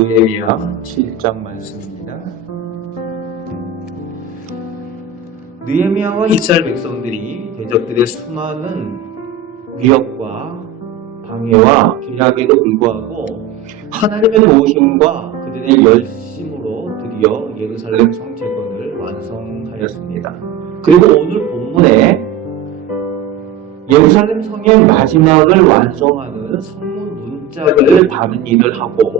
느헤미야 7장 말씀입니다. 느헤미야와 이스라엘 백성들이 대적들의 수많은 위협과 방해와 계략에도 불구하고 하나님의 도우심과 그들의 열심으로 드디어 예루살렘 성 재건을 완성하였습니다. 그리고 오늘 본문에 예루살렘 성의 마지막을 완성하는 성문 문짝을 다는 일을 하고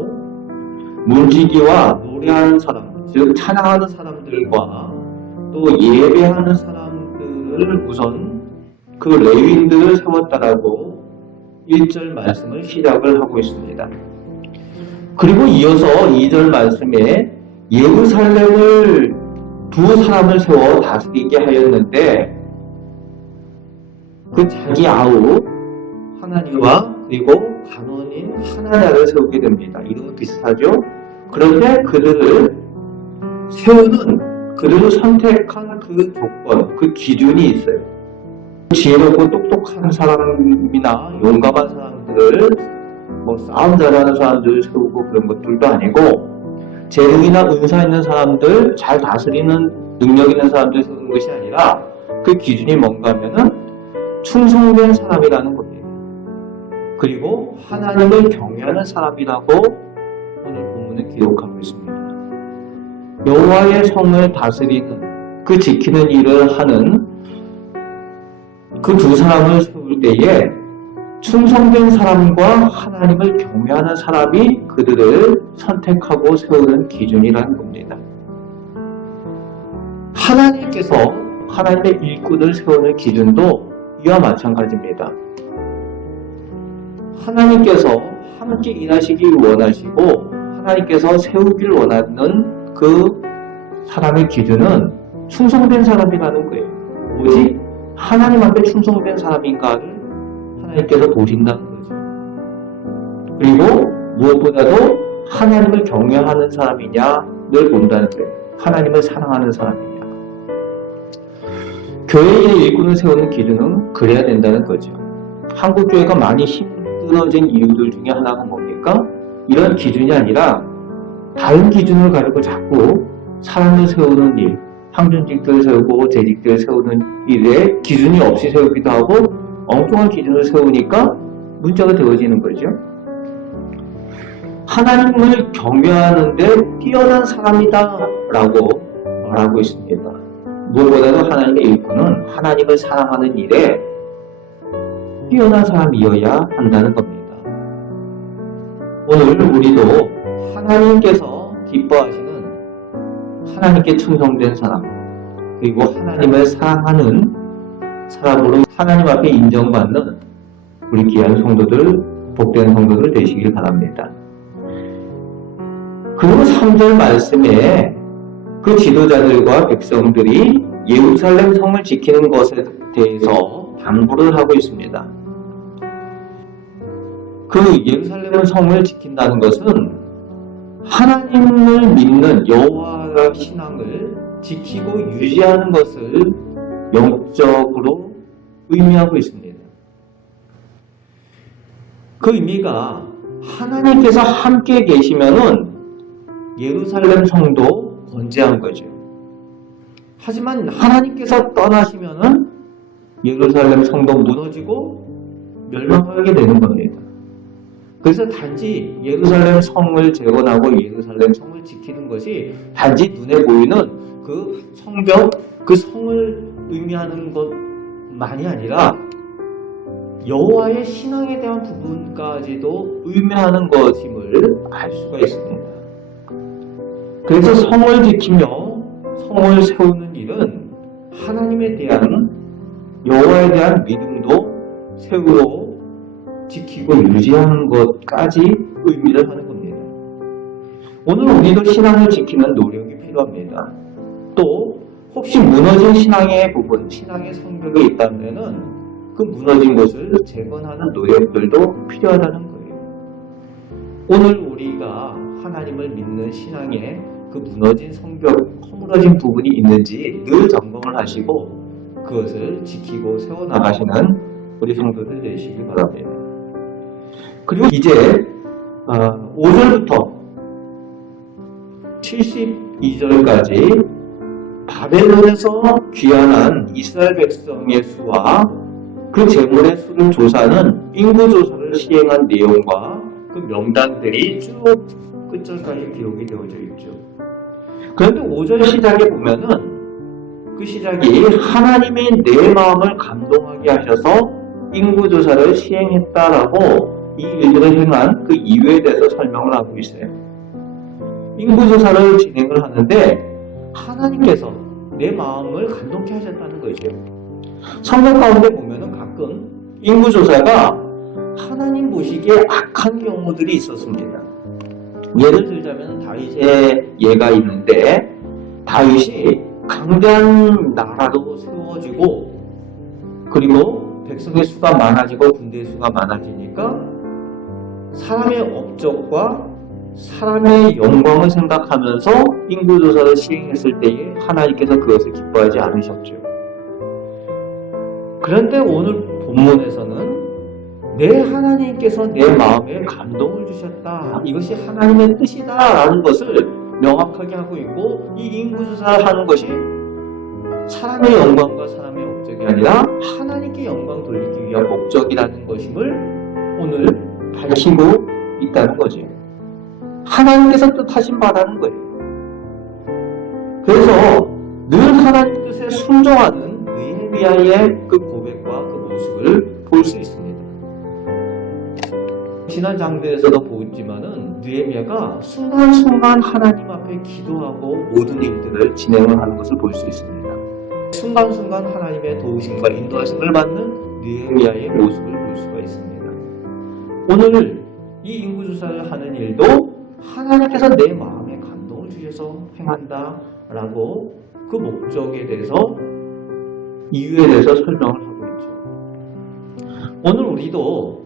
문지기와 노래하는 사람, 즉 찬양하는 사람들과 또 예배하는 사람들을 우선 그 레위인들을 세웠다라고 1절 말씀을 시작을 하고 있습니다. 그리고 이어서 2절 말씀에 예루살렘을 두 사람을 세워 다스리게 하였는데 그 자기 아우 하나님과 그리고 간원인 하나냐를 세우게 됩니다. 이름은 비슷하죠? 그런데 그들을 세우는 그들을 선택한 그 조건, 그 기준이 있어요. 지혜롭고 똑똑한 사람이나 용감한 사람들을 뭐 싸움 잘하는 사람들을 세우고 그런 것들도 아니고 재능이나 은사 있는 사람들, 잘 다스리는 능력 있는 사람들 세우는 것이 아니라 그 기준이 뭔가 하면은 충성된 사람이라는 겁니다. 그리고 하나님을 경외하는 사람이라고 오늘 본문에 기록하고 있습니다. 여호와의 성을 다스리는 그 지키는 일을 하는 그 두 사람을 세울 때에 충성된 사람과 하나님을 경외하는 사람이 그들을 선택하고 세우는 기준이라는 겁니다. 하나님께서 하나님의 일꾼을 세우는 기준도 이와 마찬가지입니다. 하나님께서 함께 일하시길 원하시고 하나님께서 세우길 원하는 그 사람의 기준은 충성된 사람이라는 거예요. 오직 하나님 앞에 충성된 사람인가를 하나님께서 보신다는 거죠. 그리고 무엇보다도 하나님을 경외하는 사람이냐를 본다는 거예요. 하나님을 사랑하는 사람이냐. 교회의 일꾼을 세우는 기준은 그래야 된다는 거죠. 한국 교회가 많이 힘 들어진 이유들 중에 하나가 뭡니까? 이런 기준이 아니라 다른 기준을 가지고 자꾸 사람을 세우는 일, 항준직들 세우고 재직들 세우는 일에 기준이 없이 세우기도 하고 엉뚱한 기준을 세우니까 문제가 되어지는 거죠. 하나님을 경외하는데 뛰어난 사람이다 라고 말하고 있습니다. 무엇보다도 하나님의 일꾼은 하나님을 사랑하는 일에 뛰어난 사람이어야 한다는 겁니다. 오늘 우리도 하나님께서 기뻐하시는 하나님께 충성된 사람, 그리고 하나님을 사랑하는 사람으로 하나님 앞에 인정받는 우리 귀한 성도들, 복된 성도들 되시길 바랍니다. 그리고 3절 말씀에 그 지도자들과 백성들이 예루살렘 성을 지키는 것에 대해서 당부를 하고 있습니다. 그 예루살렘 성을 지킨다는 것은 하나님을 믿는 여호와 신앙을 지키고 유지하는 것을 영적으로 의미하고 있습니다. 그 의미가 하나님께서 함께 계시면은 예루살렘 성도 건재한 거죠. 하지만 하나님께서 떠나시면은 예루살렘 성도 무너지고 멸망하게 되는 겁니다. 그래서 단지 예루살렘 성을 재건하고 예루살렘 성을 지키는 것이 단지 눈에 보이는 그 성벽, 그 성을 의미하는 것만이 아니라 여호와의 신앙에 대한 부분까지도 의미하는 것임을 알 수가 있습니다. 그래서 성을 지키며 성을 세우는 일은 하나님에 대한 여호와에 대한 믿음도 세우고 지키고 유지하는 것까지 의미를 하는 겁니다. 오늘 우리도 신앙을 지키는 노력이 필요합니다. 또 혹시 무너진 신앙의 부분, 신앙의 성벽이 있다면은 그 무너진 것을 재건하는 노력들도 필요하다는 거예요. 오늘 우리가 하나님을 믿는 신앙에 그 무너진 성벽, 허물어진 부분이 있는지 늘 점검을 하시고 그것을 지키고 세워나가시는 우리 성도들 되시기 바랍니다. 그리고 이제 5절부터 72절까지 바벨론에서 귀환한 이스라엘 백성의 수와 그 재물의 수를 조사하는 인구 조사를 시행한 내용과 그 명단들이 쭉 끝절까지 기록이 되어져 있죠. 그런데 5절 시작에 보면은 그 시작이 하나님의 내 마음을 감동하게 하셔서 인구 조사를 시행했다라고 이 일들을 행한 그 이유에 대해서 설명을 하고 있어요. 인구 조사를 진행을 하는데 하나님께서 내 마음을 감동케 하셨다는 거죠. 성경 가운데 보면은 가끔 인구 조사가 하나님 보시기에 악한 경우들이 있었습니다. 예를 들자면 다윗의 예가 있는데 다윗이 강대한 나라도 세워지고 그리고 백성의 수가 많아지고 군대의 수가 많아지니까 사람의 업적과 사람의 영광을 생각하면서 인구조사를 시행했을 때에 하나님께서 그것을 기뻐하지 않으셨죠. 그런데 오늘 본문에서는 내 하나님께서 내 마음에 감동을 주셨다. 이것이 하나님의 뜻이다 라는 것을 명확하게 하고 있고 이 인구조사를 하는 것이 사람의 영광과 사람의 목적이 아니라 하나님께 영광 돌리기 위한 목적이라는 것임을 오늘 밝히고 있다는 거죠. 하나님께서 뜻하신 바라는 거예요. 그래서 늘 하나님 뜻에 순종하는 느헤미야의 그 고백과 그 모습을 볼 수 있습니다. 지난 장대에서도 보았지만은 느헤미야가 순간순간 하나님 앞에 기도하고 모든 일들을 진행을 하는 것을 볼 수 있습니다. 순간순간 하나님의 도우심과 인도하심을 받는 느헤미야의 모습을 볼 수가 있습니다. 오늘 이 인구조사를 하는 일도 하나님께서 내 마음에 감동을 주셔서 행한다 라고 그 목적에 대해서 이유에 대해서 설명을 하고 있죠. 오늘 우리도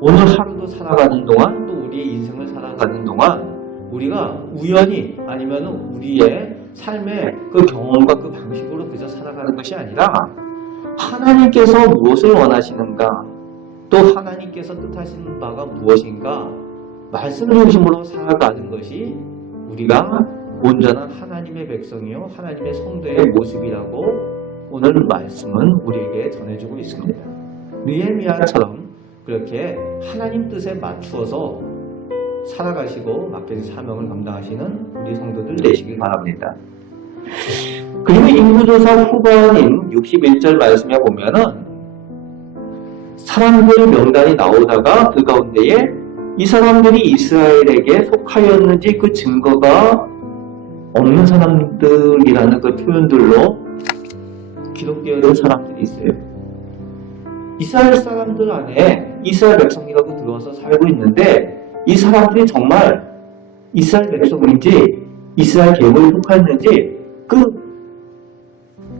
오늘 하루도 살아가는 동안 또 우리의 인생을 살아가는 동안 우리가 우연히 아니면 우리의 삶의 그 경험과 그 방식으로 그저 살아가는 것이 아니라 하나님께서 무엇을 원하시는가 또 하나님께서 뜻하시는 바가 무엇인가 말씀 중심으로 살아가는 것이 우리가 온전한 하나님의 백성이요 하나님의 성도의 모습이라고 오늘 말씀은 우리에게 전해주고 있습니다. 느헤미야처럼 그렇게 하나님 뜻에 맞추어서 살아가시고 맡겨진 사명을 감당하시는 우리 성도들 되시길 바랍니다. 그리고 인구조사 후반인 61절 말씀에 보면은 사람들 명단이 나오다가 그 가운데에 이 사람들이 이스라엘에게 속하였는지 그 증거가 없는 사람들이라는 그 표현들로 기록되어 있는 사람들이 있어요. 이스라엘 사람들 안에 이스라엘 백성이라고 들어와서 살고 있는데 이 사람들이 정말 이스라엘 백성인지 이스라엘 계보에 속하였는지 그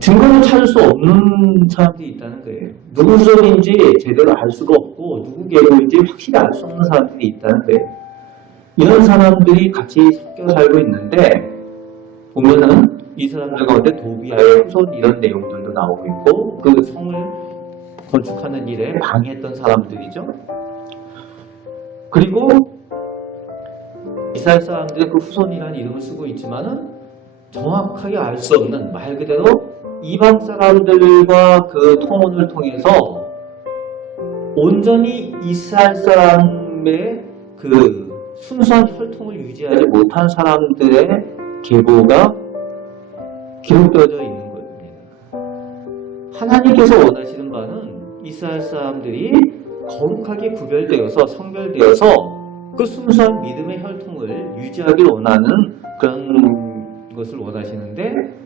증거를 찾을 수 없는 사람들이 있다는 거예요. 누구 후손인지 제대로 알 수가 없고 누구 계보인지 확실히 알 수 없는 사람들이 있다는 거예요. 이런 사람들이 같이 섞여 살고 있는데 보면은 이 사람들 가운데 도비아의 후손 이런 내용들도 나오고 있고 그 성을 건축하는 일에 방해했던 사람들이죠. 그리고 이스라엘 사람들의 그 후손이라는 이름을 쓰고 있지만은 정확하게 알 수 없는 말 그대로 이방 사람들과 그 통혼을 통해서 온전히 이스라엘 사람의 그 순수한 혈통을 유지하지 못한 사람들의 계보가 기록되어져 있는 겁니다. 하나님께서 원하시는 바는 이스라엘 사람들이 거룩하게 구별되어서 성별되어서 그 순수한 믿음의 혈통을 유지하길 원하는 그런 것을 원하시는데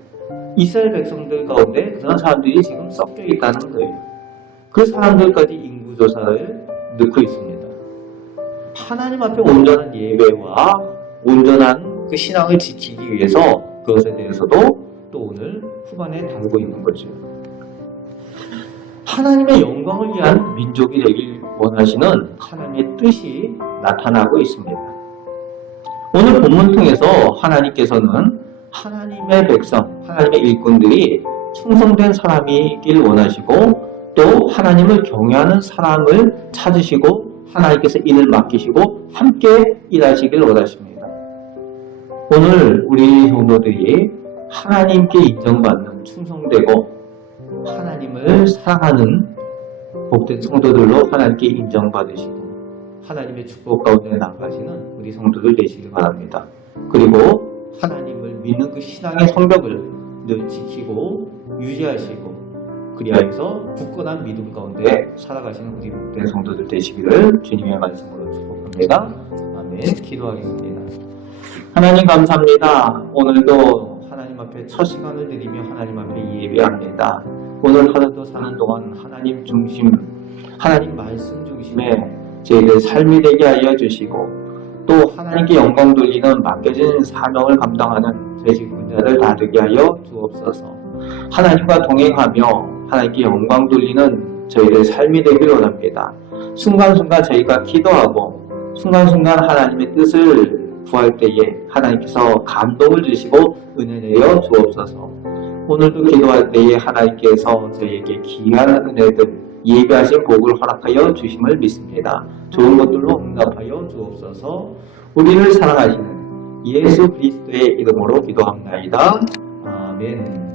이스라엘 백성들 가운데 그런 사람들이 지금 섞여 있다는 거예요. 그 사람들까지 인구조사를 넣고 있습니다. 하나님 앞에 온전한 예배와 온전한 그 신앙을 지키기 위해서 그것에 대해서도 또 오늘 후반에 다루고 있는 거죠. 하나님의 영광을 위한 민족이 되길 원하시는 하나님의 뜻이 나타나고 있습니다. 오늘 본문 통해서 하나님께서는 하나님의 백성, 하나님의 일꾼들이 충성된 사람이길 원하시고 또 하나님을 경외하는 사람을 찾으시고 하나님께서 일을 맡기시고 함께 일하시길 원하십니다. 오늘 우리 성도들이 하나님께 인정받는 충성되고 하나님을 사랑하는 복된 성도들로 하나님께 인정받으시고 하나님의 축복 가운데 나가시는 우리 성도들 되시길 바랍니다. 그리고 하나님을 믿는 그 신앙의 성벽을 늘 지키고 유지하시고 그리하여서 굳건한 믿음 가운데 살아가시는 우리 복된 성도들 되시기를 주님의 말씀으로 축복합니다. 아멘. 기도하겠습니다. 하나님 감사합니다. 오늘도 하나님 앞에 첫 시간을 드리며 하나님 앞에 예배합니다. 오늘 하루도 사는 동안 하나님 중심, 하나님 말씀 중심에 저희들 삶이 되게 하여 주시고 또 하나님께 영광 돌리는 맡겨진 사명을 감당하는 저희 직분자들 다 되게 하여 주옵소서. 하나님과 동행하며 하나님께 영광 돌리는 저희들의 삶이 되길 원합니다. 순간순간 저희가 기도하고 순간순간 하나님의 뜻을 구할 때에 하나님께서 감동을 주시고 은혜 내어 주옵소서. 오늘도 기도할 때에 하나님께서 저희에게 귀한 은혜들 예비하신 복을 허락하여 주심을 믿습니다. 좋은 것들로 응답하여 주옵소서. 우리를 사랑하시는 예수 그리스도의 이름으로 기도합나이다. 아멘.